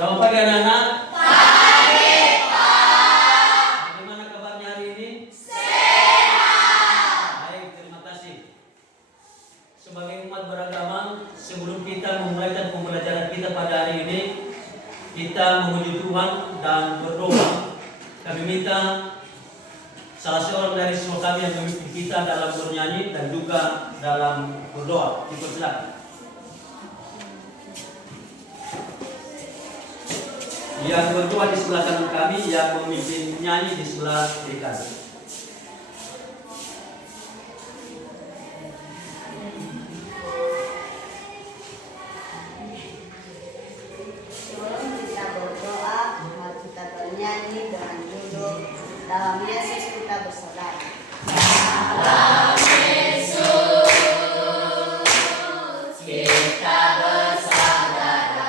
Selamat pagi anak-anak. Pagi, Pak. Bagaimana kabarnya hari ini? Sehat. Baik, terima kasih. Sebagai umat beragama, sebelum kita memulai pembelajaran kita pada hari ini, kita memuji Tuhan dan berdoa. Kami minta salah seorang dari siswa kami yang memimpin kita dalam bernyanyi dan juga dalam berdoa. Dipersilakan. Yang berdoa di sebelah kanan kami, yang memimpin nyanyi di sebelah kiri kami. Sebelum kita berdoa, mari kita bernyanyi dengan judul Dalam Yesus Kita Bersaudara. Dalam Yesus kita bersaudara.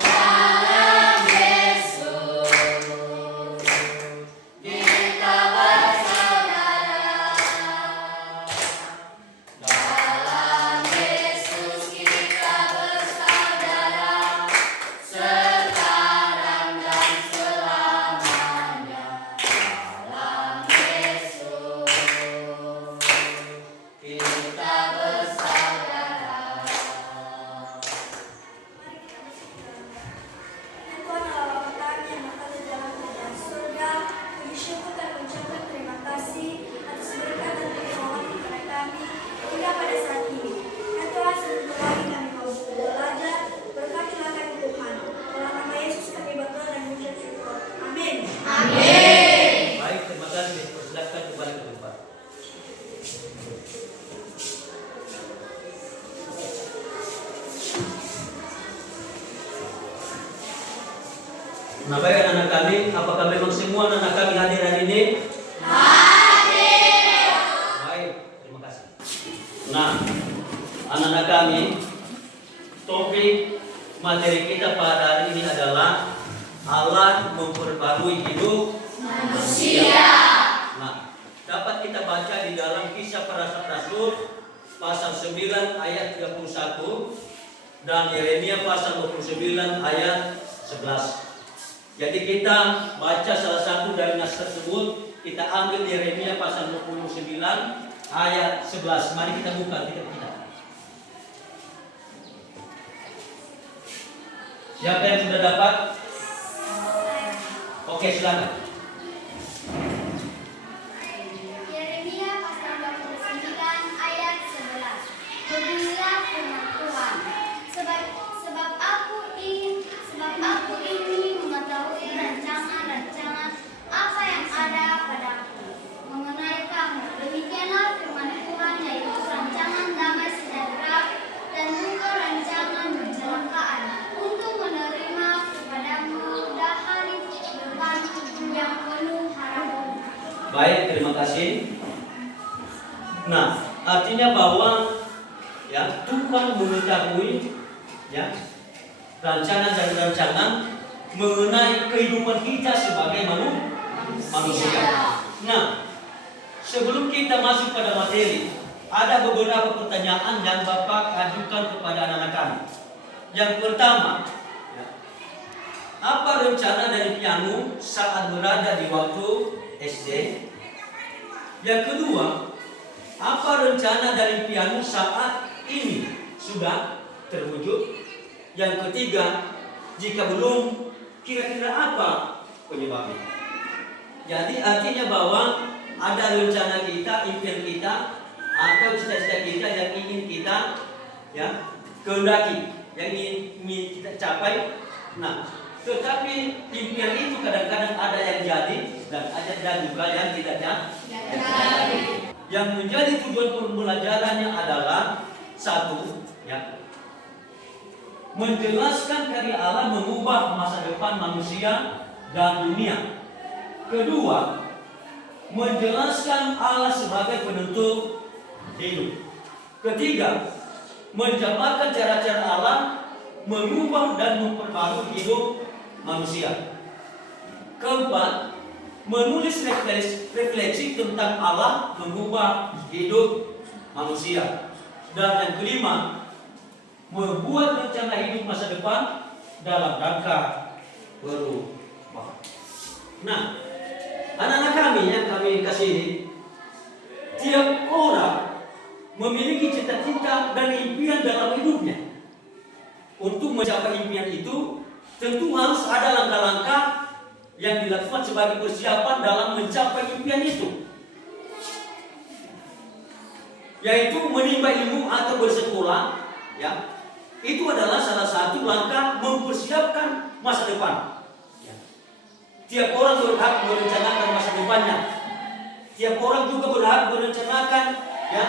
Dalam Yesus kita bersaudara. Dalam Yesus kita bersaudara. Sekarang dan selamanya. Dalam Yesus kita bersaudara. Tuhan Allah Bapa kami yang maha di dalam kerajaan surga, puji syukur dan ucapkan terima kasih atas berkat dan pertolongan kepada kami hingga pada saat ini. Ya Tuhan, sebentar lagi kami mau belajar, berkatilah kami Tuhan. Dalam nama Yesus kami berdoa dan mengucap syukur. Amin. Baik, terima kasih. Persilakan kembali ke tempat. Nah, baik anak-anak kami, apakah memang semua anak kami hadir hari ini? Hadir. Baik, terima kasih. Nah, anak-anak kami, topik materi kita pada hari ini adalah Allah memperbarui hidup Manusia. Nah, dapat kita baca di dalam Kisah Para Rasul pasal 9 ayat 31 dan Yeremia pasal 29 ayat 11. Jadi kita baca salah satu dari nas tersebut, kita ambil Yeremia pasal 29 ayat 11. Mari kita buka kitab kita. Siapa yang sudah dapat? Oke, silakan. Yeremia pasal 29 ayat 11. Beginilah firman Tuhan. Sebab aku ingin mengetahui rancangan-rancangan apa yang ada padaku mengenai kamu. Demikianlah firman Tuhan, yaitu rancangan damai sejahtera dan bukan rancangan kecelakaan, untuk menerima kepadamu hari depan yang penuh harapan. Baik, terima kasih. Nah, artinya bahwa ya Tuhan mengetahui ya rancangan dan rancangan mengenai kehidupan kita sebagai manusia. Nah, sebelum kita masuk pada materi, ada beberapa pertanyaan yang Bapak ajukan kepada anak-anak kami. Yang pertama, ya, apa rencana dari piano saat berada di waktu SD? Yang kedua, apa rencana dari piano saat ini sudah terwujud? Yang ketiga, jika belum, kira-kira apa penyebabnya? Jadi artinya bahwa ada rencana kita, impian kita, atau cita-cita kita yang ingin kita ya kehendaki, yang ingin kita capai. Nah, tetapi impian itu kadang-kadang ada yang jadi dan ada juga yang tidak jadi. Yang menjadi tujuan pembelajarannya adalah satu, ya, menjelaskan karya Allah mengubah masa depan manusia dan dunia. Kedua, menjelaskan Allah sebagai penentu hidup. Ketiga, menjabarkan cara-cara Allah mengubah dan memperbarui hidup manusia. Keempat, menulis refleksi tentang Allah mengubah hidup manusia. Dan yang kelima, membuat rencana hidup masa depan dalam rangka perubahan. Nah, anak-anak kami yang kami kasihi, tiap orang memiliki cita-cita dan impian dalam hidupnya. Untuk mencapai impian itu, tentu harus ada langkah-langkah yang dilakukan sebagai persiapan dalam mencapai impian itu, yaitu menimba ilmu atau bersekolah. Ya, itu adalah salah satu langkah mempersiapkan masa depan. Ya. Tiap orang berhak merencanakan masa depannya. Tiap orang juga berhak merencanakan, ya,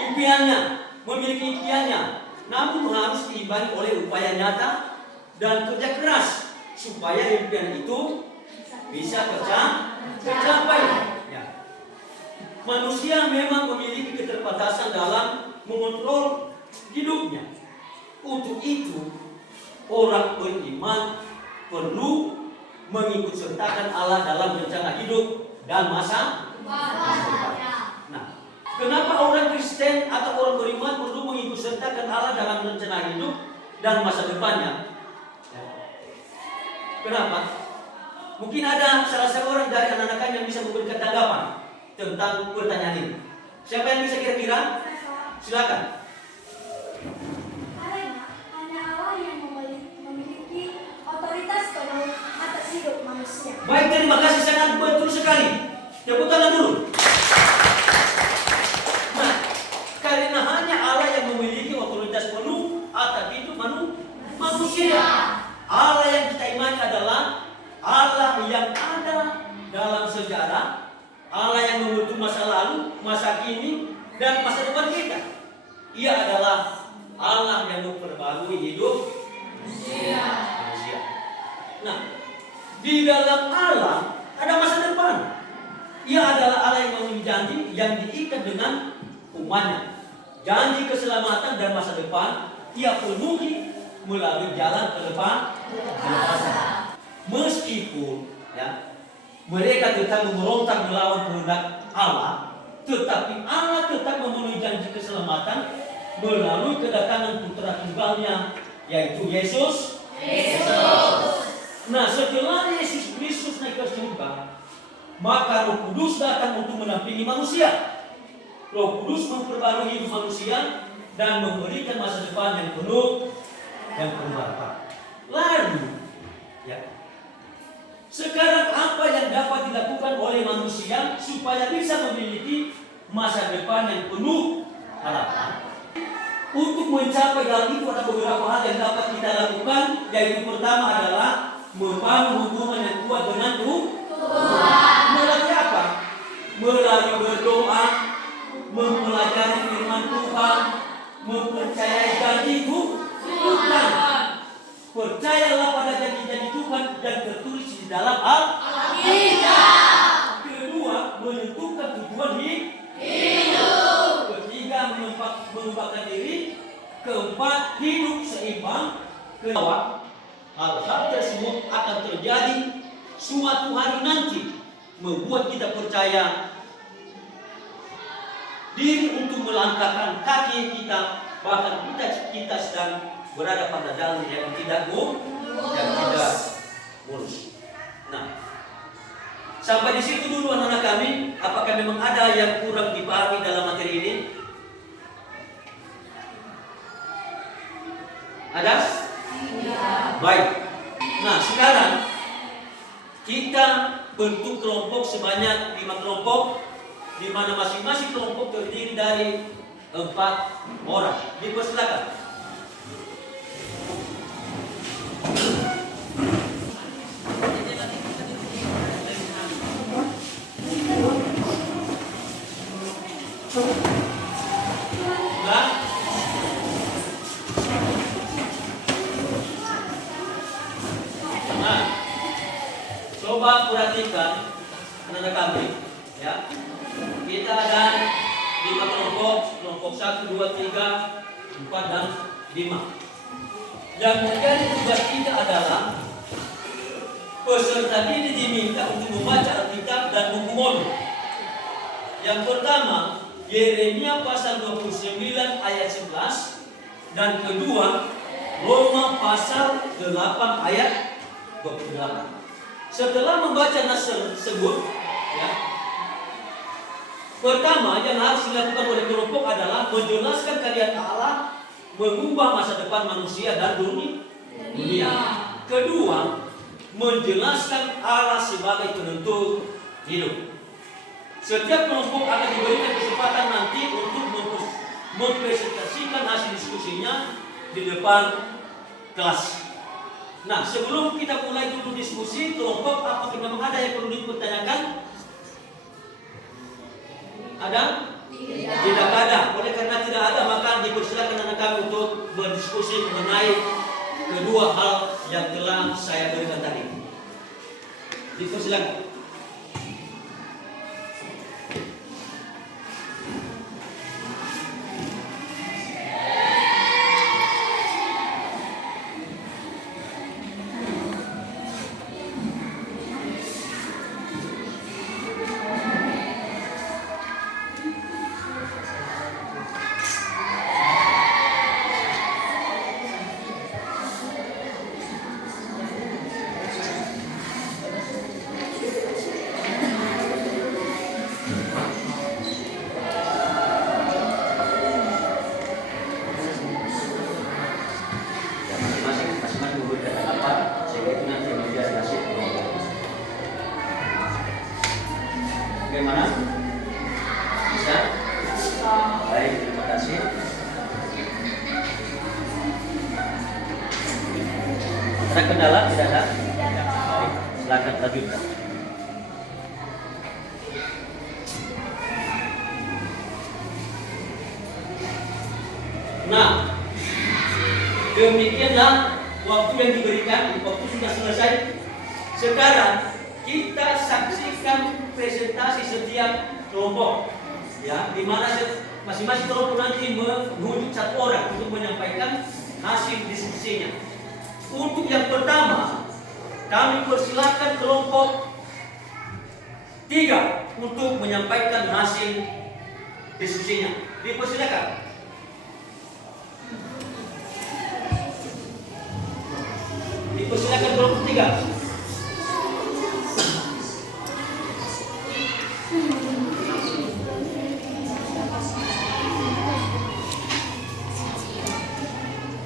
impiannya, memiliki impiannya. Namun harus diimbangi oleh upaya nyata dan kerja keras supaya impian itu bisa tercapai. Ya. Manusia memang memiliki keterbatasan dalam mengontrol hidupnya. Untuk itu, orang beriman perlu mengikut sertakan Allah dalam rencana hidup dan masa depan. Nah, kenapa orang Kristen atau orang beriman perlu mengikut sertakan Allah dalam rencana hidup dan masa depannya? Kenapa? Mungkin ada salah seorang dari anak-anak yang bisa memberikan tanggapan tentang pertanyaan ini. Siapa yang bisa kira-kira? Silakan. Karena hanya Allah yang memiliki otoritas penuh atas hidup manusia. Baik, terima kasih, sangat betul sekali. Tepuk tangan dulu. Nah, karena hanya Allah yang memiliki otoritas penuh atas hidup manusia. Allah yang kita imani adalah Allah yang ada dalam sejarah, Allah yang mengutuk masa lalu, masa kini, dan masa depan kita. Ia adalah Allah yang memperbarui hidup manusia. Nah, di dalam Allah ada masa depan. Ia adalah Allah yang memberi janji yang diikat dengan umatnya. Janji keselamatan dan masa depan Ia penuhi melalui jalan ke depan. Meskipun, ya, mereka tetap memberontak melawan kehendak Allah, tetapi Allah tetap memenuhi janji keselamatan melalui kedatangan putra tunggalnya, yaitu Yesus. Nah, setelah Yesus Kristus naik ke surga, maka Roh Kudus datang untuk menampingi manusia. Roh Kudus memperbarui hidup manusia dan memberikan masa depan yang penuh dan bermanfaat. Lalu, ya, sekarang apa yang dapat dilakukan oleh manusia supaya bisa memiliki masa depan yang penuh harapan? Untuk mencapai hal itu ada beberapa hal yang dapat kita lakukan, yaitu pertama adalah membangun hubungan yang kuat dengan Tuhan. Melalui apa? Melalui berdoa, mempelajari firman Tuhan, mempercayai janji Tuhan. Percayalah pada janji-janji Tuhan dan tertulis di dalam Alkitab. Kedua, menentukan tujuan hidup. Ketiga, mengubahkan diri. Keempat, hidup seimbang. Kedua, hal-hal tersebut akan terjadi suatu hari nanti, membuat kita percaya diri untuk melangkahkan kaki kita, bahkan kita sedang berada pada jalan yang tidak mulus. Nah, sampai di situ dulu anak-anak kami. Apakah memang ada yang kurang dipahami dalam materi ini? Ada? Tidak. Baik. Nah, sekarang kita bentuk kelompok sebanyak 5 kelompok, di mana masing-masing kelompok terdiri dari 4 orang. Dipersilakan. Nah, coba perhatikan anak-anak kami, ya. Kita ada 5 kelompok, kelompok 1, 2, 3, 4, dan 5. Yang menjadi tugas kita adalah peserta ini diminta untuk membaca Alkitab dan buku modul. Yang pertama, Yeremia pasal 29 ayat 11 dan kedua Roma pasal 8 ayat 28. Setelah membaca nas tersebut, ya, pertama yang harus dilakukan oleh kelompok adalah menjelaskan karya Allah mengubah masa depan manusia dan dunia. Kedua, menjelaskan Allah sebagai penentu hidup. Setiap kelompok akan diberikan kesempatan nanti untuk mempresentasikan hasil diskusinya di depan kelas. Nah, sebelum kita mulai dulu diskusi kelompok, apakah memang ada yang perlu dipertanyakan? Ada? Tidak ada. Oleh karena tidak ada, maka dipersilakan anak kami untuk berdiskusi mengenai kedua hal yang telah saya berikan tadi. Dipersilakan. Masing-masing memberikan pendapat sehingga itu nanti menjadi hasil kelompok. Bagaimana? Bisa? Baik, terima kasih. Ada kendala? Tidak ada? Baik, silakan lanjutkan. Nah, demikianlah waktu yang diberikan, waktu sudah selesai. Sekarang kita saksikan presentasi setiap kelompok, ya, di mana masing-masing kelompok nanti menunjuk satu orang untuk menyampaikan hasil diskusinya. Untuk yang pertama, kami persilakan kelompok 3 untuk menyampaikan hasil diskusinya. Dipersilakan. Dipersilakan kelompok 3.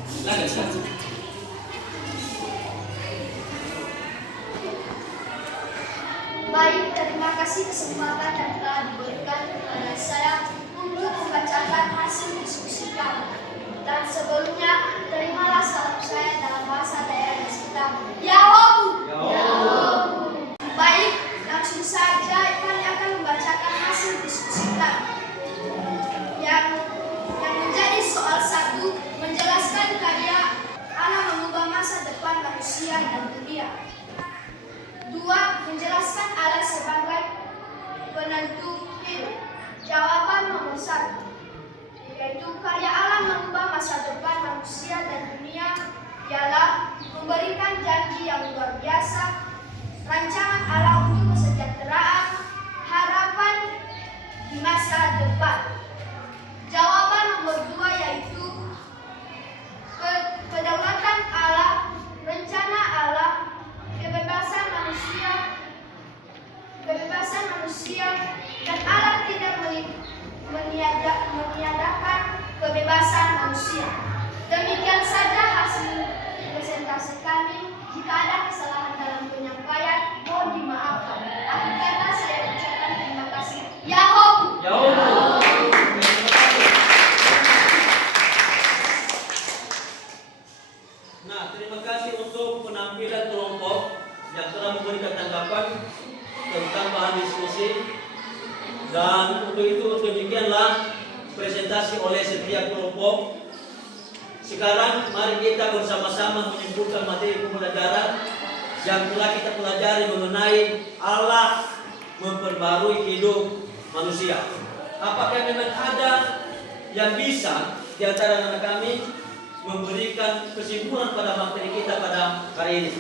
Silakan. Baik, terima kasih kesempatan yang telah diberikan kepada saya untuk membacakan hasil diskusi kami. Dan sebelumnya, terimalah salam saya dalam bahasa daerah di sekitar. Yahobu! Baik, langsung saja kami akan membacakan hasil diskusi kami. Yang menjadi soal 1, menjelaskan karya Allah mengubah masa depan manusia dan dunia. 2. Menjelaskan Allah sebagai penentu hidup. Jawaban nomor 1, yaitu karya Allah mengubah masa depan manusia dan dunia ialah memberikan janji yang luar biasa, rancangan Allah untuk kesejahteraan, harapan di masa depan. Jawaban nomor 2 yaitu kedaulatan Allah, rencana Allah, kebebasan manusia, dan Allah tidak meniadakan kebebasan manusia. Demikian saja hasil presentasi kami. Jika ada kesalahan dalam penyampaian, mohon dimaafkan. Akhir kata saya ucapkan terima kasih. Yahobu! Nah, terima kasih untuk penampilan kelompok yang telah memberikan tanggapan tentang bahan diskusi. Dan untuk itu, demikianlah presentasi oleh setiap kelompok. Sekarang mari kita bersama-sama menyimpulkan materi pembelajaran yang telah kita pelajari mengenai Allah memperbarui hidup manusia. Apakah memang ada yang bisa di antara anak kami memberikan kesimpulan pada materi kita pada hari ini?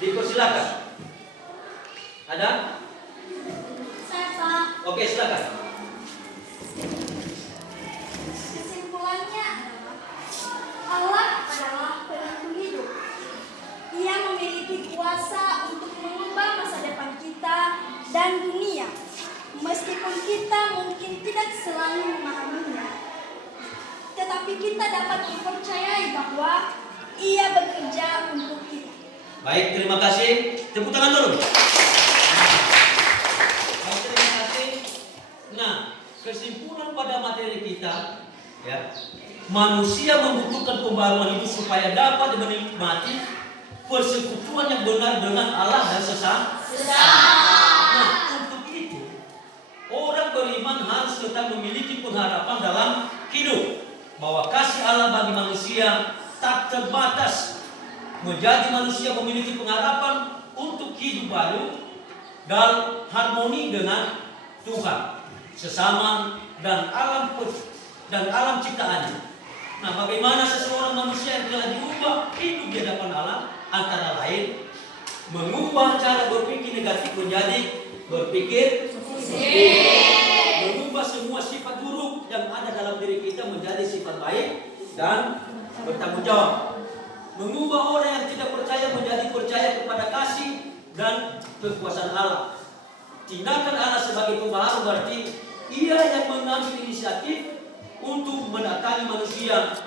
Dipersilakan. Ada? Saya, Pak. Oke, silakan. Kesimpulannya adalah Tapi kita dapat mempercayai bahwa Ia bekerja untuk kita. Baik, terima kasih. Tepuk tangan dulu. Baik, terima kasih. Nah, kesimpulan pada materi kita, ya, manusia membutuhkan pembaruan hidup supaya dapat menikmati persekutuan yang benar dengan Allah dan sesama. Nah, untuk itu orang beriman harus tetap memiliki pengharapan dalam hidup bahwa kasih Allah bagi manusia tak terbatas. Menjadi manusia memiliki pengharapan untuk hidup baru dan harmoni dengan Tuhan, sesama dan alam ciptaannya. Nah, bagaimana seseorang manusia yang telah diubah hidup di hadapan Allah? Antara lain mengubah cara berpikir negatif menjadi berpikir positif, mengubah semua sifat buruk yang ada dalam diri kita menjadi sifat baik dan bertanggung jawab, mengubah orang yang tidak percaya menjadi percaya kepada kasih dan kekuasaan Allah. Tindakan Allah sebagai pembaharu berarti Ia yang mengambil inisiatif untuk mendatangi manusia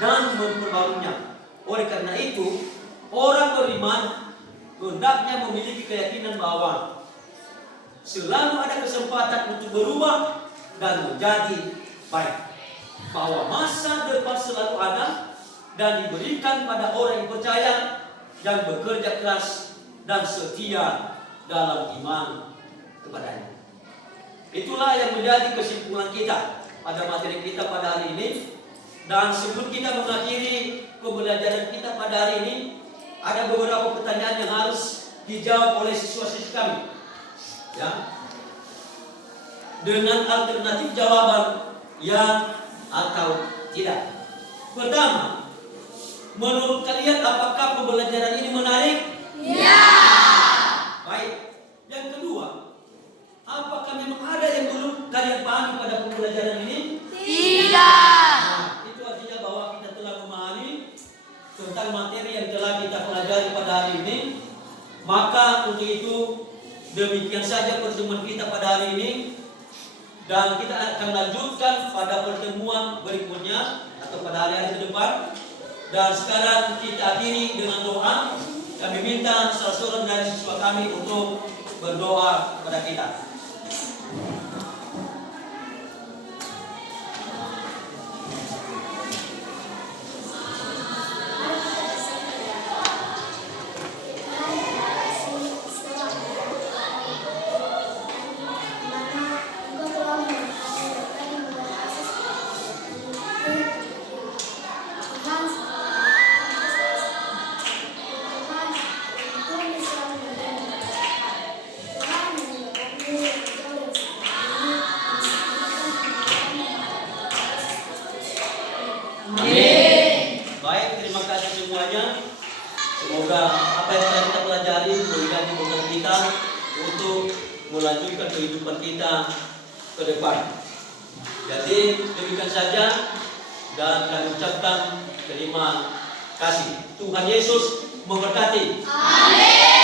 dan memperbaruinya. Oleh karena itu, orang beriman hendaknya memiliki keyakinan bahwa selalu ada kesempatan untuk berubah dan menjadi baik, bahwa masa depan selalu ada dan diberikan pada orang yang percaya, yang bekerja keras dan setia dalam iman kepadanya. Itulah yang menjadi kesimpulan kita pada materi kita pada hari ini. Dan sebelum kita mengakhiri pembelajaran kita pada hari ini, ada beberapa pertanyaan yang harus dijawab oleh siswa-siswi kami, ya, dengan alternatif jawaban ya atau tidak. Pertama, menurut kalian apakah pembelajaran ini menarik? Ya. Baik. Yang kedua, apakah memang ada yang belum kalian pahami pada pembelajaran ini? Tidak. Nah, itu artinya bahwa kita telah memahami tentang materi yang telah kita pelajari pada hari ini. Maka untuk itu demikian saja pertemuan kita pada hari ini, dan kita akan lanjutkan pada pertemuan berikutnya atau pada hari-hari ke depan. Dan sekarang kita akhiri dengan doa. Kami minta salah seorang dari siswa kami untuk berdoa kepada kita. Baik, terima kasih semuanya. Semoga apa yang telah kita pelajari menjadi bekal kita untuk melanjutkan kehidupan kita ke depan. Jadi demikian saja, dan kami ucapkan terima kasih. Tuhan Yesus memberkati. Amin.